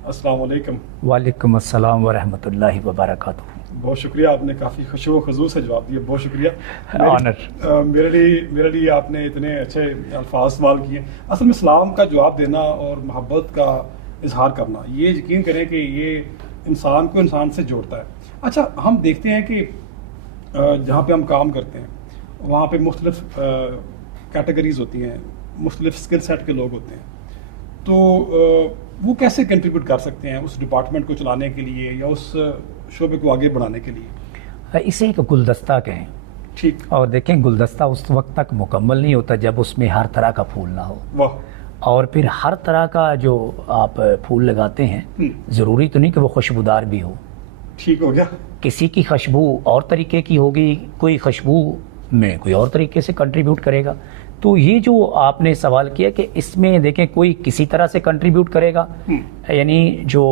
अस्सलाम वालेकुम। वालेकुम अस्सलाम वरहमतुल्लाहि वबरकातुहू। बहुत शुक्रिया, आपने काफ़ी खुशो खजूर से जवाब दिया, बहुत शुक्रिया। ऑनर। मेरे लिए आपने इतने अच्छे अल्फाज इस्तेमाल किए। असल में सलाम का जवाब देना और मोहब्बत का इजहार करना, ये यकीन करें कि ये इंसान को इंसान से जोड़ता है। अच्छा, हम देखते हैं कि जहाँ पे हम काम करते हैं वहाँ पे मुख्तलिफ कैटेगरीज होती हैं, मुख्तलिफ स्किल सेट के लोग होते हैं, तो वो कैसे कंट्रीब्यूट कर सकते हैं उस डिपार्टमेंट को चलाने के लिए या उस शोबे को आगे बढ़ाने के लिए? इसे एक गुलदस्ता कहें। ठीक। और देखें, गुलदस्ता उस वक्त तक मुकम्मल नहीं होता जब उसमें हर तरह का फूल ना हो। वाह। और फिर हर तरह का जो आप फूल लगाते हैं, ज़रूरी तो नहीं कि वो खुशबूदार भी हो। ठीक हो गया। किसी की खुशबू और तरीके की होगी, कोई खुशबू में कोई और तरीके से कंट्रीब्यूट करेगा। तो ये जो आपने सवाल किया कि इसमें देखें कोई किसी तरह से कंट्रीब्यूट करेगा, यानी जो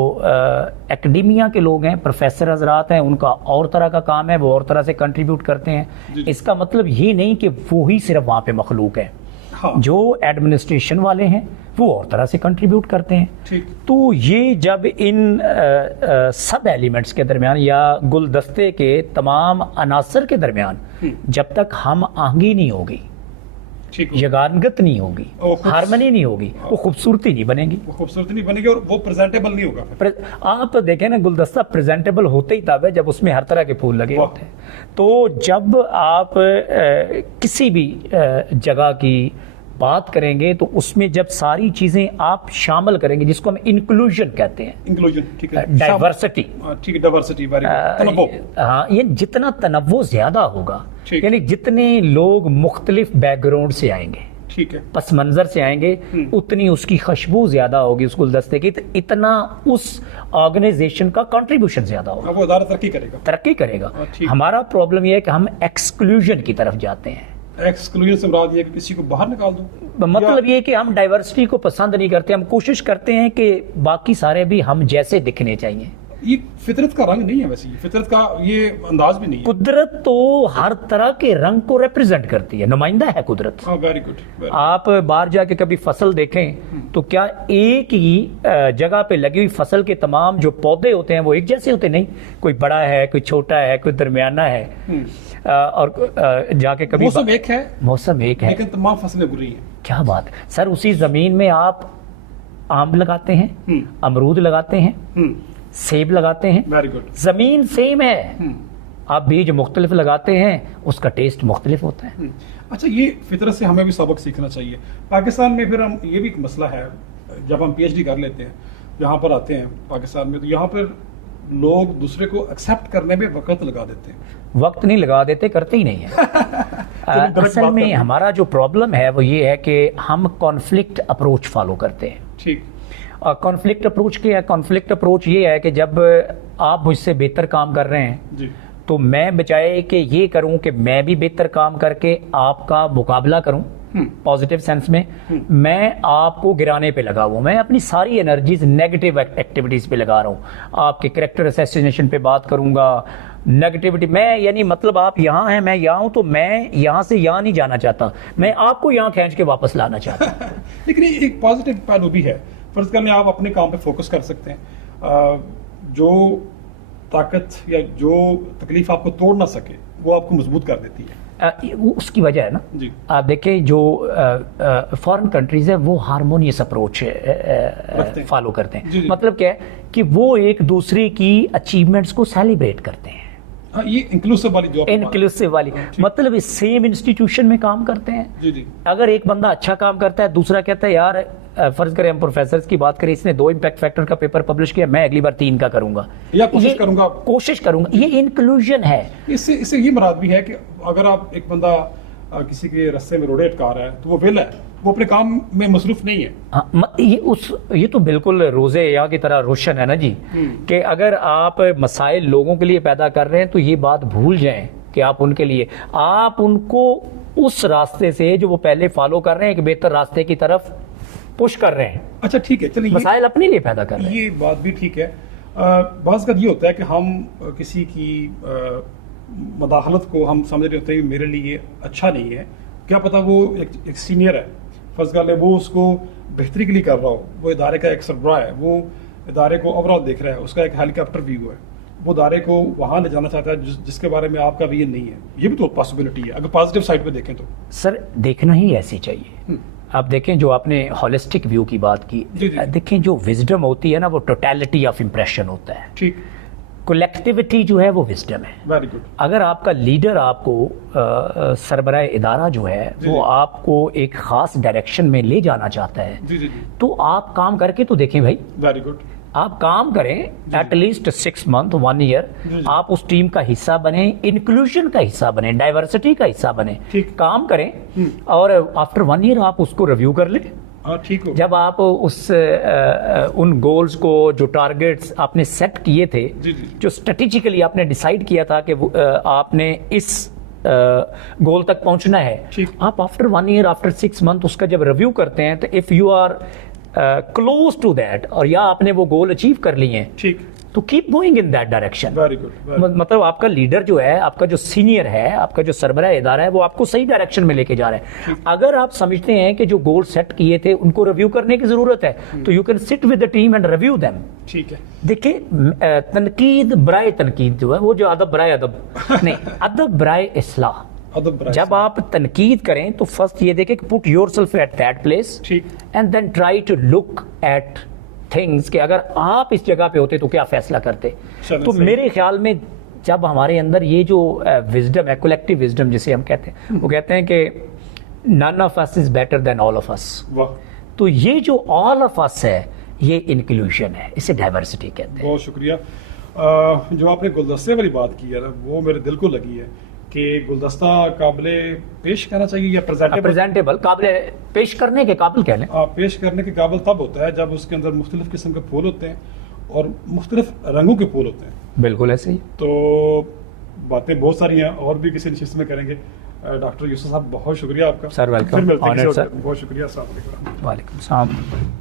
एकेडेमिया के लोग हैं, प्रोफेसर हजरात हैं, उनका और तरह का काम है, वो और तरह से कंट्रीब्यूट करते हैं। इसका मतलब ये नहीं कि वो ही सिर्फ वहाँ पे मखलूक है। हाँ। जो एडमिनिस्ट्रेशन वाले हैं वो और तरह से कंट्रीब्यूट करते हैं। ठीक। तो ये जब इन सब एलिमेंट्स के दरमियान या गुलदस्ते के तमाम अनासर के दरमियान जब तक हम आहंगी नहीं होगी, यगानगत नहीं होगी, हारमनी नहीं होगी, वो खूबसूरती नहीं बनेगी। वो खूबसूरती नहीं बनेगी और वो प्रेजेंटेबल नहीं होगा। आप देखें ना, गुलदस्ता प्रेजेंटेबल होते ही तब है जब उसमें हर तरह के फूल लगे होते हैं। तो जब आप किसी भी जगह की बात करेंगे तो उसमें जब सारी चीजें आप शामिल करेंगे, जिसको हम इंक्लूजन कहते हैं, इंक्लूजन, ठीक है, डाइवर्सिटी, ठीक है, डाइवर्सिटी, तनव्वु। हाँ, ये जितना तनव्वु ज्यादा होगा, यानी जितने लोग मुख्तलिफ बैकग्राउंड से आएंगे, ठीक है, पस मंजर से आएंगे, उतनी उसकी खुशबू ज्यादा होगी उस गुलदस्ते की, इतना उस ऑर्गेनाइजेशन का कंट्रीब्यूशन ज्यादा होगा, वो अदारा तरक्की करेगा। हमारा प्रॉब्लम यह है कि हम एक्सक्लूजन की तरफ जाते हैं। एक्सक्लूजन से मुराद ये कि किसी को बाहर निकाल दो, मतलब ये कि हम डाइवर्सिटी को पसंद नहीं करते। हम कोशिश करते हैं कि बाकी सारे भी हम जैसे दिखने चाहिए। ये फितरत का रंग नहीं है, वैसे फितरत का ये अंदाज भी नहीं है। कुदरत तो हर तरह के रंग को रिप्रेजेंट करती है, नुमाइंदा है कुदरत। Very good. आप बाहर जाके कभी फसल देखें तो क्या एक ही जगह पे लगी हुई फसल के तमाम जो पौधे होते हैं वो एक जैसे होते नहीं? कोई बड़ा है, कोई छोटा है, कोई दरमियाना है। और जाके कभी मौसम एक है, लेकिन तमाम फसलें बुरी हैं। क्या बात है सर! उसी जमीन में आप आम लगाते हैं, अमरूद लगाते हैं, सेब लगाते हैं, वेरी गुड, जमीन सेम है, आप बीज मुख्तलिफ लगाते हैं, उसका टेस्ट मुख्तलिफ होता है। अच्छा, ये फितरत से हमें भी सबक सीखना चाहिए। पाकिस्तान में फिर हम, ये भी एक मसला है, जब हम PhD कर लेते हैं, यहाँ पर आते हैं पाकिस्तान में, तो यहाँ पर लोग दूसरे को एक्सेप्ट करने में वक्त लगा देते हैं। वक्त नहीं लगा देते, करते ही नहीं है। असल में हमारा जो प्रॉब्लम है वो ये है कि हम कॉन्फ्लिक्ट अप्रोच फॉलो करते हैं। ठीक। कॉन्फ्लिक्ट अप्रोच क्या है? कॉन्फ्लिक्ट अप्रोच ये है कि जब आप मुझसे बेहतर काम कर रहे हैं जी, तो मैं बजाय कि ये करूं कि मैं भी बेहतर काम करके आपका मुकाबला करूं पॉजिटिव सेंस में, मैं आपको गिराने पे लगा हुआ, मैं अपनी सारी एनर्जीज नेगेटिव एक्टिविटीज पे लगा रहा हूं। आपके कैरेक्टर असैसिनेशन पे बात करूंगा, नेगेटिविटी मैं, यानी मतलब आप यहाँ हैं, मैं यहाँ हूं, तो मैं यहाँ से यहाँ नहीं जाना चाहता, मैं आपको यहाँ खींच के वापस लाना चाहता हूँ। लेकिन एक पॉजिटिव पहलू भी है। फर्ज कर लें आप अपने काम पे फोकस कर सकते हैं, जो ताकत या जो तकलीफ आपको तोड़ ना सके वो आपको मजबूत कर देती है। उसकी वजह है ना जी। आप देखें, जो फॉरेन कंट्रीज है वो हारमोनियस अप्रोच फॉलो करते हैं। मतलब क्या है कि वो एक दूसरे की अचीवमेंट्स को सेलिब्रेट करते हैं। ये इंक्लूसिव वाली जो इंक्लूसिव वाली मतलब इस सेम इंस्टीट्यूशन में काम करते हैं। जी जी। अगर एक बंदा अच्छा काम करता है, दूसरा कहता है यार, फर्ज करें हम प्रोफेसर की बात करें, इसने 2 इम्पैक्ट फैक्टर का पेपर पब्लिश किया, मैं अगली बार 3 का करूंगा या कोशिश करूंगा। ये इंक्लूजन है। इससे ये मुराद भी है कि अगर आप एक बंदा किसी के रास्ते में रोड़े अटका रहा है तो वो विल है, वो अपने काम में मसरूफ नहीं है। ये तो बिल्कुल रोजे यहाँ की तरह रोशन है ना जी, कि अगर आप मसाइल लोगों के लिए पैदा कर रहे हैं तो ये बात भूल जाएं कि आप उनके लिए, आप उनको उस रास्ते से जो वो पहले फॉलो कर रहे हैं, एक बेहतर रास्ते की तरफ पुश कर रहे हैं। अच्छा ठीक है, चलिए, मसाइल अपने लिए पैदा कर रहे हैं। ये बात भी ठीक है। बाज़ का ये होता है कि हम किसी की मदाखलत को हम समझ रहे होते हैं कि मेरे लिए अच्छा नहीं है, क्या पता वो एक सीनियर है, फर्ज कर ले वो उसको बेहतरी के लिए कर रहा हो, वो इदारे का एक सरबराह है, वो इदारे को ओवरऑल देख रहा है, उसका एक हेलीकॉप्टर व्यू है, वो इदारे को वहां ले जाना चाहता है जिसके बारे में आपका विजन नहीं है, ये भी तो पॉसिबिलिटी है अगर पॉजिटिव साइड पे देखें तो। सर देखना ही ऐसी चाहिए। आप देखें जो आपने हॉलिस्टिक व्यू की बात की, जी, जी। देखें जो विजडम होती है ना वो टोटलिटी ऑफ इंप्रेशन होता है, ठीक, कलेक्टिविटी जो है वो विजडम है। Very good. अगर आपका लीडर आपको सरबराह इदारा जो है जी, वो जी। आपको एक खास डायरेक्शन में ले जाना चाहता है, जी जी जी, तो आप काम करके तो देखें भाई, वेरी गुड। आप काम करें एटलीस्ट 6 मंथ 1 ईयर, जी, जी। आप उस टीम का हिस्सा बने, इंक्लूजन का हिस्सा बने, डाइवर्सिटी का हिस्सा बने, ठीक। काम करें और आफ्टर 1 ईयर आप उसको रिव्यू कर लें। हाँ ठीक हो। जब आप उन गोल्स को, जो टारगेट्स आपने सेट किए थे, जी, जी। जो स्ट्रेटेजिकली आपने डिसाइड किया था कि आपने इस गोल तक पहुंचना है, ठीक। आप आफ्टर 1 ईयर, आफ्टर 6 मंथ उसका जब रिव्यू करते हैं, तो if you are close to that और या आपने वो गोल अचीव कर लिए हैं, ठीक, तो keep going in that direction. Very good. मतलब आपका लीडर जो है, आपका जो सीनियर है, आपका जो सरबराह इदारा है, वो आपको सही डायरेक्शन में लेके जा रहा है। अगर आप समझते हैं कि जो गोल सेट किए थे उनको रिव्यू करने की जरूरत है, तो you can sit with the team and review them. ठीक है। देखिए तनकीद बराए तनकीद जो है, वो जो अदब बराए अदब नहीं, अदब बराए इस्लाह। अदब बराए जब आप तनकीद करें तो फर्स्ट ये देखें कि put yourself at that place, ठीक। And then try to look at things कि अगर आप इस जगह पे होते तो क्या फैसला करते। चलो, तो सही। मेरे ख्याल में जब हमारे अंदर ये जो विजडम है, कलेक्टिव विजडम जिसे हम कहते हैं, वो कहते हैं कि none of us is better than all of us. वाह, तो ये जो ऑल ऑफ अस है ये इंक्लूजन है, इसे डाइवर्सिटी कहते हैं। बहुत शुक्रिया। जो आपने गुलदस्ते वाली बात की है ना, वो मेरे दिल को लगी है कि गुलदस्ता काबिले पेश कहना चाहिए या प्रेजेंटेबल। प्रेजेंटेबल, काबिल पेश करने के काबिल कह लें। पेश करने के काबिल तब होता है जब उसके अंदर मुख्तलिफ किस्म के फूल होते हैं और मुख्तलिफ रंगों के फूल होते हैं। बिल्कुल ऐसे ही। तो बातें बहुत सारी हैं और भी किसी नशिस्त में करेंगे। डॉक्टर यूसुफ साहब बहुत शुक्रिया आपका सर, वेलकम। फिर मिलते हैं Honored, किसी और sir. दिन। बहुत शुक्रिया। अस्सलाम वालेकुम। वालेकुम सलाम।